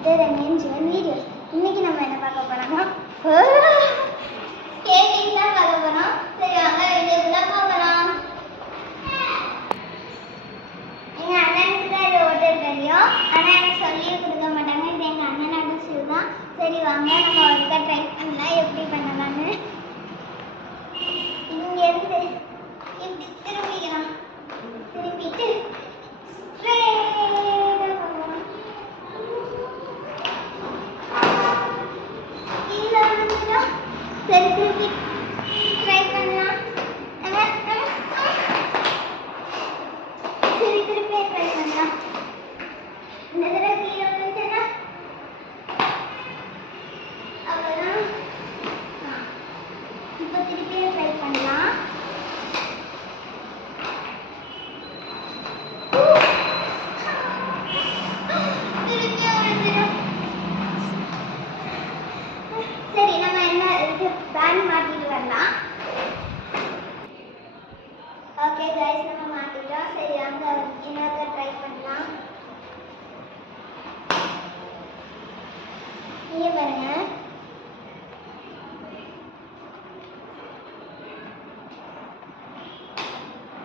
editor and engineer videos. இன்னைக்கு நம்ம என்ன பார்க்க போறோம்னா ஸ்கேட்டிங் தான் பார்க்க போறோம். சரி வாங்க வீடியோக்குள்ள போகலாம். எங்க அண்ணனுக்கு தான் இது ஓட்ட தெரியும், ஆனா எனக்கு சொல்லியே கொடுக்க மாட்டாங்க. இது எங்க அண்ணனோட ஷூ தான். சரி வாங்க நம்ம ஒருக்கா ட்ரை பண்ணலாம் எப்படி பண்ணலாம்னு. இங்க இருந்து இப்படி திரும்பிக்கலாம், திரும்பிட்டு சரி திருப்பி ட்ரை பண்ணலாம். சரி திருப்பி ட்ரை பண்ணலாம். இந்த தடவை கீழே வந்துச்சுன்னா அவ்வளோதான். இப்போ திருப்பி ட்ரை பண்ணலாம். சரி நம்ம என்ன பேண்ட் மாட்டிட்டு வரலாம். ஓகே கைஸ் நம்ம மாட்டிட்டோம். சரி அங்க இன்னொரு ட்ரை பண்ணலாம். இங்க பாருங்க,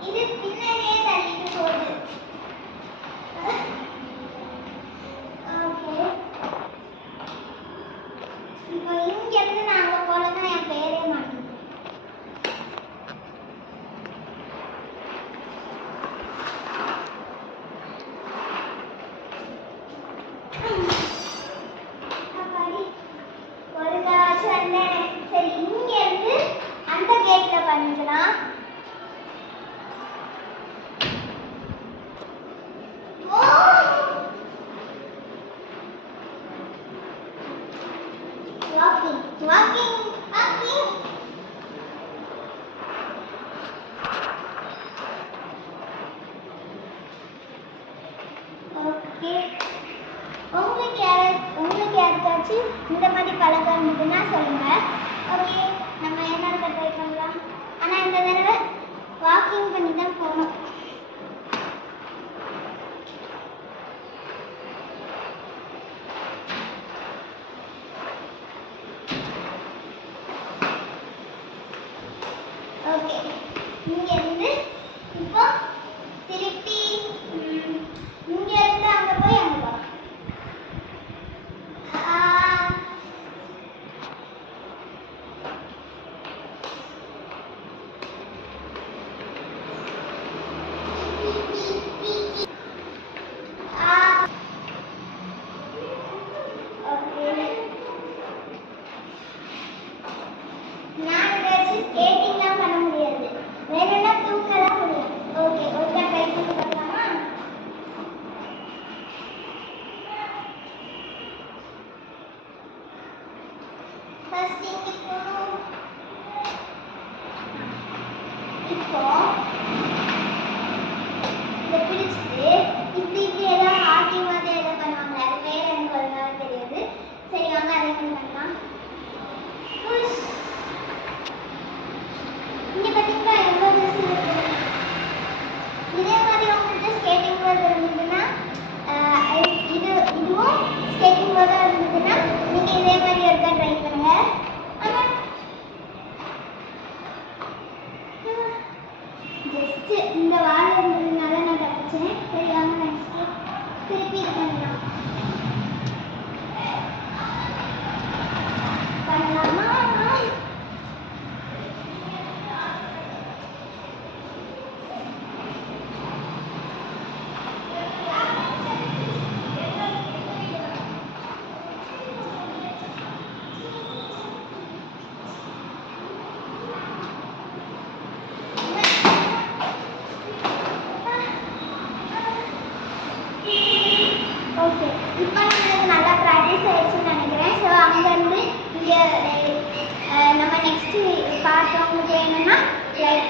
இது பின்னாடியே தள்ளிட்டு போகுது. ஓகே இப்போ இங்க இருந்து நான் அங்க போலன்னா என் பேரே மாட்டேன். ஒரு காசு வந்தேன். சரி இங்க இருந்து அந்த கேட்ல பண்ணிக்கலாம். Walking, walking, walking. Okay. உங்களுக்கு யாருக்காச்சும் இந்த மாதிரி பழக்கம் இருந்ததுன்னா சொல்லுங்க. ஓகே நம்ம என்ன ட்ரை பண்ணலாம். ஆனால் இந்த தடவை வாக்கிங் பண்ணி தான் போகணும். ஓகே இங்க இருந்து இப்போ திருப்பி இங்க இருந்து அங்க போய் அங்க போகலாம். ஸ்கேட்டிங்லாம் பண்ண முடியாது, வேணும்னா தூக்கலாம் முடியும். ஓகே ஒருக்கா ட்ரை பண்ணி பார்க்கலாமா? ஃபர்ஸ்ட் இங்கே போகணும். இப்போ இதை பிடிச்சிட்டு இப்படி இப்படி ஏதாவது ஆட்டி மாதிரி எதாவது பண்ணுவாங்க. அது பேர் எனக்கு ஒரு நாள் தெரியாது. சரி வாங்க அதை பண்ணலாம். இங்க பாத்தீங்களா எவ்வளோ ட்ரெஸ் இருக்கு. இதே மாதிரி உங்கள்கிட்ட ஸ்கேட்டிங் போர்டு இருந்ததுன்னா இதுவும் ஸ்கேட்டிங் போர்டாக இருந்ததுன்னா நீங்கள் இதே மாதிரி ஒருக்கா ட்ரை பண்ணுங்க. ஆனால் ஜஸ்ட்டு இந்த வாழை இருந்ததுனால நான் தப்பிச்சேன். சரி வாங்க நெக்ஸ்ட்டு திருப்பி இது பண்ணலாம். பண்ணலாமா? ஓகே இப்போ நம்மளுக்கு நல்லா ப்ராக்டிஸ் ஆயிடுச்சுன்னு நினைக்கிறேன். ஸோ அங்கேருந்து இங்கே நம்ம நெக்ஸ்ட்டு பார்ட் உங்களுக்கு வேணும்னா லைக்